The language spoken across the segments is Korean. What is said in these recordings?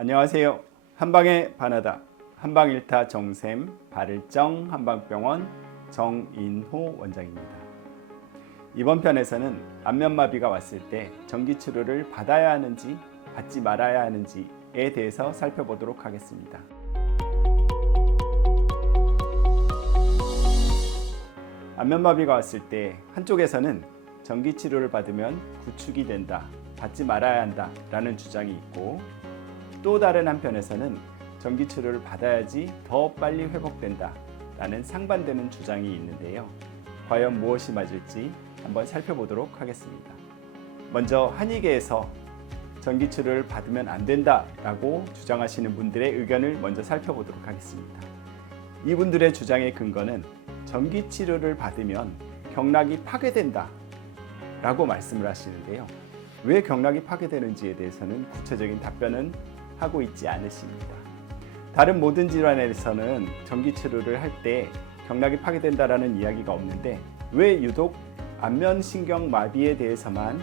안녕하세요. 한방의 바나다 한방일타 정샘 발을정 한방병원 정인호 원장입니다. 이번 편에서는 안면마비가 왔을 때 전기치료를 받아야 하는지 받지 말아야 하는지에 대해서 살펴보도록 하겠습니다. 안면마비가 왔을 때 한쪽에서는 전기치료를 받으면 구축이 된다, 받지 말아야 한다 라는 주장이 있고, 또 다른 한편에서는 전기치료를 받아야지 더 빨리 회복된다 라는 상반되는 주장이 있는데요. 과연 무엇이 맞을지 한번 살펴보도록 하겠습니다. 먼저 한의계에서 전기치료를 받으면 안 된다 라고 주장하시는 분들의 의견을 먼저 살펴보도록 하겠습니다. 이분들의 주장의 근거는 전기치료를 받으면 경락이 파괴된다 라고 말씀을 하시는데요. 왜 경락이 파괴되는지에 대해서는 구체적인 답변은 하고 있지 않으십니다. 다른 모든 질환에서는 전기치료를 할 때 경락이 파괴된다라는 이야기가 없는데 왜 유독 안면신경마비에 대해서만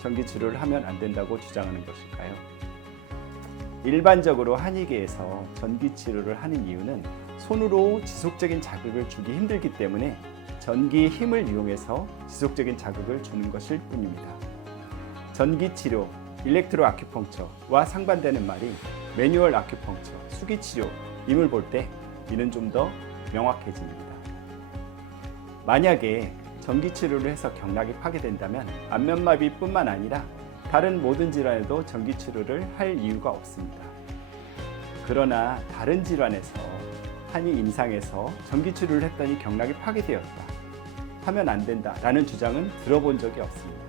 전기치료를 하면 안 된다고 주장하는 것일까요? 일반적으로 한의계에서 전기치료를 하는 이유는 손으로 지속적인 자극을 주기 힘들기 때문에 전기의 힘을 이용해서 지속적인 자극을 주는 것일 뿐입니다. 전기치료, 일렉트로 아큐펑처와 상반되는 말이 매뉴얼 아큐펑처, 수기치료임을 볼 때 이는 좀 더 명확해집니다. 만약에 전기치료를 해서 경락이 파괴된다면 안면마비뿐만 아니라 다른 모든 질환에도 전기치료를 할 이유가 없습니다. 그러나 다른 질환에서 한의 임상에서 전기치료를 했더니 경락이 파괴되었다, 하면 안 된다라는 주장은 들어본 적이 없습니다.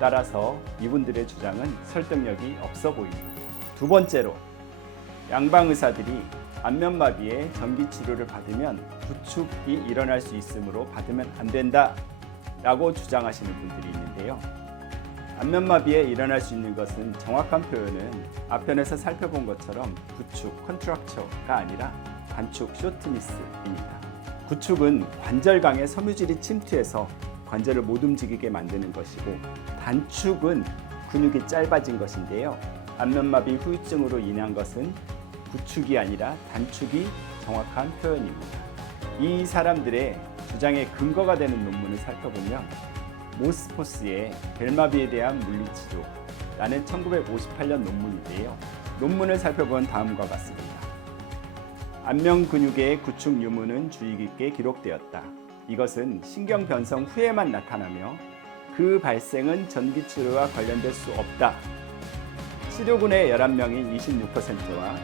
따라서 이분들의 주장은 설득력이 없어 보입니다. 두 번째로, 양방의사들이 안면마비에 전기치료를 받으면 구축이 일어날 수 있으므로 받으면 안 된다 라고 주장하시는 분들이 있는데요. 안면마비에 일어날 수 있는 것은 정확한 표현은 앞편에서 살펴본 것처럼 구축, 컨트럭처가 아니라 단축, 쇼트니스입니다. 구축은 관절강의 섬유질이 침투해서 관절을 못 움직이게 만드는 것이고, 단축은 근육이 짧아진 것인데요. 안면마비 후유증으로 인한 것은 구축이 아니라 단축이 정확한 표현입니다. 이 사람들의 주장의 근거가 되는 논문을 살펴보면 모스포스의 벨마비에 대한 물리치료라는 1958년 논문인데요. 논문을 살펴본 다음과 같습니다. 안면 근육의 구축 유무는 주의 깊게 기록되었다. 이것은 신경 변성 후에만 나타나며 그 발생은 전기치료와 관련될 수 없다. 치료군의 11명이 26%와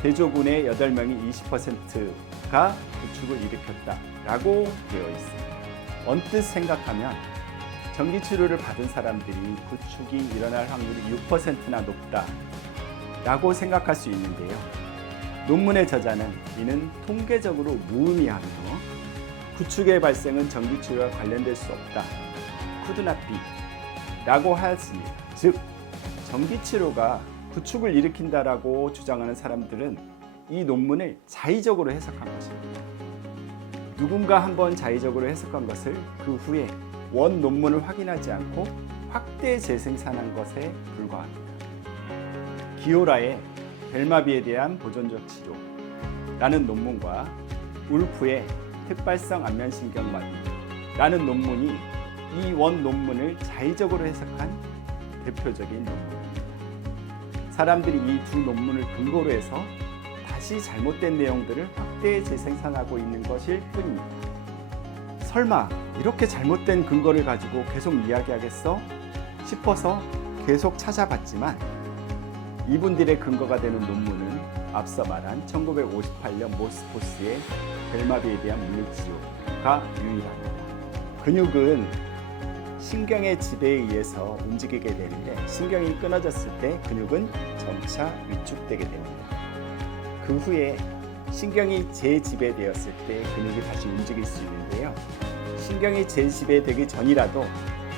대조군의 8명이 20%가 구축을 일으켰다 라고 되어 있습니다. 언뜻 생각하면 전기치료를 받은 사람들이 구축이 일어날 확률이 6%나 높다 라고 생각할 수 있는데요. 논문의 저자는 이는 통계적으로 무의미하며 구축의 발생은 전기치료와 관련될 수 없다, could not be 라고 하였습니다. 즉, 전기치료가 구축을 일으킨다라고 주장하는 사람들은 이 논문을 자의적으로 해석한 것입니다. 누군가 한번 자의적으로 해석한 것을 그 후에 원 논문을 확인하지 않고 확대 재생산한 것에 불과합니다. 기오라의 벨마비에 대한 보존적 치료라는 논문과 울프의 특발성 안면신경마비라는 논문이 이 원 논문을 자의적으로 해석한 대표적인 논문입니다. 사람들이 이 두 논문을 근거로 해서 다시 잘못된 내용들을 확대 재생산하고 있는 것일 뿐입니다. 설마 이렇게 잘못된 근거를 가지고 계속 이야기하겠어? 싶어서 계속 찾아봤지만 이분들의 근거가 되는 논문은 앞서 말한 1958년 모스포스의 벨마비에 대한 물리치료가 유일합니다. 근육은 신경의 지배에 의해서 움직이게 되는데, 신경이 끊어졌을 때 근육은 점차 위축되게 됩니다. 그 후에 신경이 재지배되었을 때 근육이 다시 움직일 수 있는데요. 신경이 재지배되기 전이라도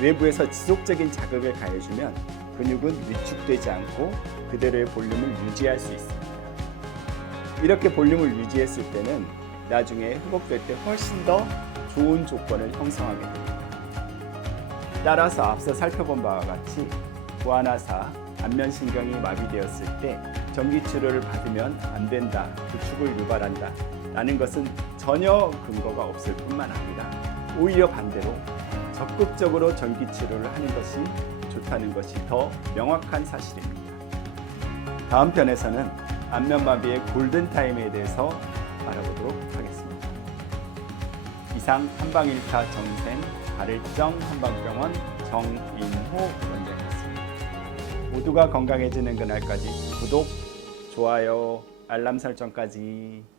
외부에서 지속적인 자극을 가해주면 근육은 위축되지 않고 그대로의 볼륨을 유지할 수 있습니다. 이렇게 볼륨을 유지했을 때는 나중에 회복될 때 훨씬 더 좋은 조건을 형성하게 됩니다. 따라서 앞서 살펴본 바와 같이 구아나사, 안면신경이 마비되었을 때 전기치료를 받으면 안 된다, 구축을 유발한다 라는 것은 전혀 근거가 없을 뿐만 아니라 오히려 반대로 적극적으로 전기치료를 하는 것이 좋다는 것이 더 명확한 사실입니다. 다음 편에서는 안면마비의 골든타임에 대해서 알아보도록 하겠습니다. 이상 한방일타 정생 발을정 한방병원 정인호 원장이었습니다. 모두가 건강해지는 그날까지 구독, 좋아요, 알람 설정까지.